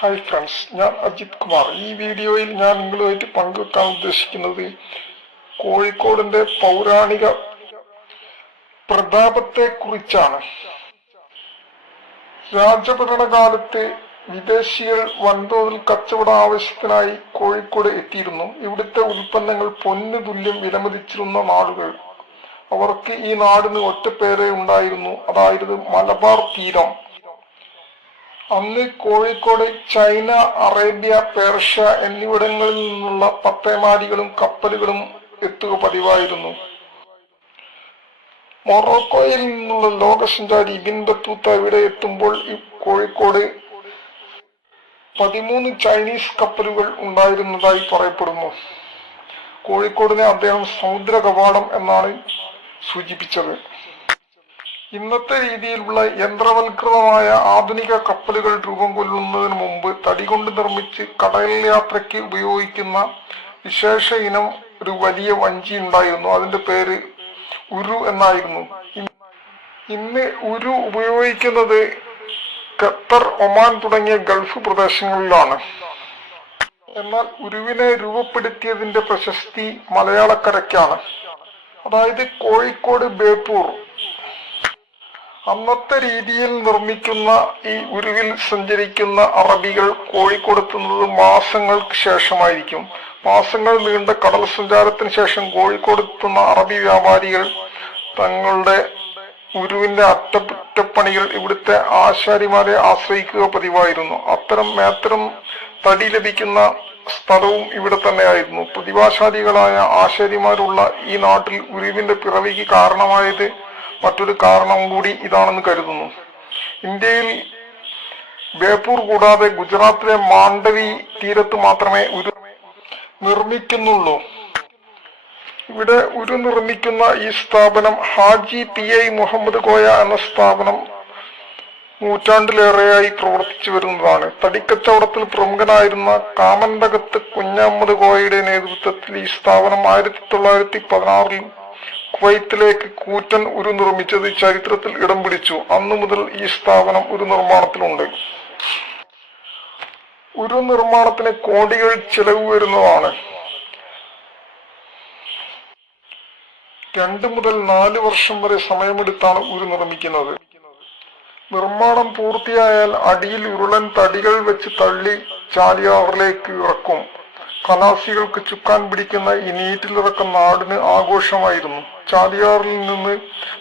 Hi friends, ഞാൻ അജിത് കുമാർ. ഈ വീഡിയോയിൽ ഞാൻ നിങ്ങളുമായിട്ട് പങ്കുവെക്കാൻ ഉദ്ദേശിക്കുന്നത് കോഴിക്കോടിന്റെ പൗരാണിക പ്രതാപത്തെ കുറിച്ചാണ്. രാജഭരണകാലത്ത് വിദേശികൾ വൻതോതിൽ കച്ചവട ആവശ്യത്തിനായി കോഴിക്കോട് എത്തിയിരുന്നു. ഇവിടുത്തെ ഉൽപ്പന്നങ്ങൾ പൊന്നു തുല്യം വിലമതിച്ചിരുന്ന നാടുകൾ. അവർക്ക് ഈ നാടിന് ഒറ്റ പേരേ ഉണ്ടായിരുന്നു, അതായത് മലബാർ തീരം. അന്ന് കോഴിക്കോട് ചൈന, അറേബ്യ, പേർഷ്യ എന്നിവിടങ്ങളിൽ നിന്നുള്ള പത്തേമാരികളും കപ്പലുകളും എത്തുക പതിവായിരുന്നു. മൊറോക്കോയിൽ നിന്നുള്ള ലോകസഞ്ചാരി ഇബിൻ ബത്തൂത്ത ഇവിടെ എത്തുമ്പോൾ കോഴിക്കോട് 13 ചൈനീസ് കപ്പലുകൾ ഉണ്ടായിരുന്നതായി പറയപ്പെടുന്നു. കോഴിക്കോടിനെ അദ്ദേഹം സമുദ്ര കവാടം എന്നാണ് സൂചിപ്പിച്ചത്. ഇന്നത്തെ രീതിയിലുള്ള യന്ത്രവൽകൃതമായ ആധുനിക കപ്പലുകൾ രൂപം കൊള്ളുന്നതിന് മുമ്പ് തടി കൊണ്ട് നിർമ്മിച്ച് കടൽ യാത്രയ്ക്ക് ഉപയോഗിക്കുന്ന വിശേഷ ഇനം ഒരു വലിയ വഞ്ചി ഉണ്ടായിരുന്നു. അതിന്റെ പേര് ഉരു എന്നായിരുന്നു. ഇന്ന് ഉരു ഉപയോഗിക്കുന്നത് ഖത്തർ, ഒമാൻ തുടങ്ങിയ ഗൾഫ് പ്രദേശങ്ങളിലാണ്. എന്നാൽ ഉരുവിനെ രൂപപ്പെടുത്തിയതിന്റെ പ്രശസ്തി മലയാളക്കരയ്ക്കാണ്, അതായത് കോഴിക്കോട് ബേപ്പൂർ. അന്നത്തെ രീതിയിൽ നിർമ്മിക്കുന്ന ഈ ഉരുവിൽ സഞ്ചരിക്കുന്ന അറബികൾ കോഴിക്കോട് എത്തുന്നത് മാസങ്ങൾക്ക് ശേഷമായിരിക്കും. മാസങ്ങൾ നീണ്ട കടൽ സഞ്ചാരത്തിന് ശേഷം കോഴിക്കോട് എത്തുന്ന അറബി വ്യാപാരികൾ തങ്ങളുടെ ഉരുവിന്റെ അറ്റകുറ്റപ്പണികൾ ഇവിടുത്തെ ആശാരിമാരെ ആശ്രയിക്കുക പതിവായിരുന്നു. അത്തരം മേത്തരം തടി ലഭിക്കുന്ന സ്ഥലവും ഇവിടെ തന്നെയായിരുന്നു. പ്രതിഭാശാലികളായ ആശാരിമാരുള്ള ഈ നാട്ടിൽ ഉരുവിന്റെ പിറവിക്ക് കാരണമായത് മറ്റൊരു കാരണം കൂടി ഇതാണെന്ന് കരുതുന്നു. ഇന്ത്യയിൽ ബേപ്പൂർ കൂടാതെ ഗുജറാത്തിലെ മാണ്ഡവി തീരത്ത് മാത്രമേ ഉരു നിർമ്മിക്കുന്നുള്ളൂ. ഇവിടെ ഉരു നിർമ്മിക്കുന്ന ഈ സ്ഥാപനം ഹാജി PI മുഹമ്മദ് കോയ എന്ന സ്ഥാപനം നൂറ്റാണ്ടിലേറെയായി പ്രവർത്തിച്ചു വരുന്നതാണ്. തടിക്കച്ചവടത്തിൽ പ്രമുഖനായിരുന്ന കാമന്തകത്ത് കുഞ്ഞഹമ്മദ് കോയയുടെ നേതൃത്വത്തിൽ ഈ സ്ഥാപനം 1916 കുവൈത്തിലേക്ക് കൂറ്റൻ ഉരു നിർമ്മിച്ചത് ചരിത്രത്തിൽ ഇടം പിടിച്ചു. അന്നു മുതൽ ഈ സ്ഥാപനം ഉരു നിർമ്മാണത്തിലുണ്ട്. ഉരു നിർമ്മാണത്തിന് കോടികൾ ചിലവ് വരുന്നതാണ്. 2 മുതൽ 4 വർഷം വരെ സമയമെടുത്താണ് ഉരു നിർമ്മിക്കുന്നത്. നിർമ്മാണം പൂർത്തിയായാൽ അടിയിൽ ഉരുളൻ തടികൾ വെച്ച് തള്ളി ചാലിയാറിലേക്ക് ഇറക്കും. കലാസികൾക്ക് ചുക്കാൻ പിടിക്കുന്ന ഈ നീറ്റിലിറക്കം നാടിന് ആഘോഷമായിരുന്നു. ചാലിയാറിൽ നിന്ന്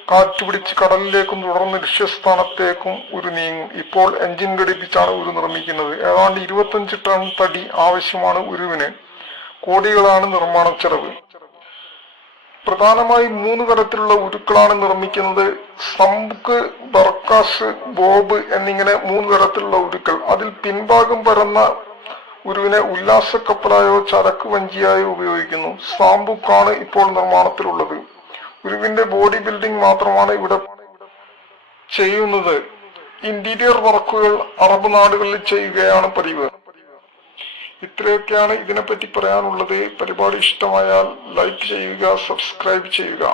കാറ്റുപിടിച്ച് കടലിലേക്കും തുടർന്ന് ലക്ഷ്യസ്ഥാനത്തേക്കും ഉരു നീങ്ങും. ഇപ്പോൾ എഞ്ചിൻ ഘടിപ്പിച്ചാണ് ഉരു നിർമ്മിക്കുന്നത്. ഏതാണ്ട് 25 ടൺ തടി ആവശ്യമാണ് ഉരുവിന്. കോടികളാണ് നിർമ്മാണ ചെലവ്. പ്രധാനമായും 3 തരത്തിലുള്ള ഉരുക്കളാണ് നിർമ്മിക്കുന്നത്. സമ്പ്, ബർക്കാസ്, ബോബ് എന്നിങ്ങനെ 3 തരത്തിലുള്ള ഉരുക്കൾ. അതിൽ പിൻഭാഗം പരന്ന ഉരുവിനെ ഉല്ലാസ കപ്പലായോ ചരക്ക് വഞ്ചിയായോ ഉപയോഗിക്കുന്നു. സാമ്പുക്കാണ് ഇപ്പോൾ നിർമ്മാണത്തിലുള്ളത്. ഉരുവിന്റെ ബോഡി ബിൽഡിംഗ് മാത്രമാണ് ഇവിടെ ചെയ്യുന്നത്. ഇന്റീരിയർ വർക്കുകൾ അറബ് നാടുകളിൽ ചെയ്യുകയാണ് പതിവ്. ഇത്രയൊക്കെയാണ് ഇതിനെപ്പറ്റി പറയാനുള്ളത്. പരിപാടി ഇഷ്ടമായാൽ ലൈക്ക് ചെയ്യുക, സബ്സ്ക്രൈബ് ചെയ്യുക.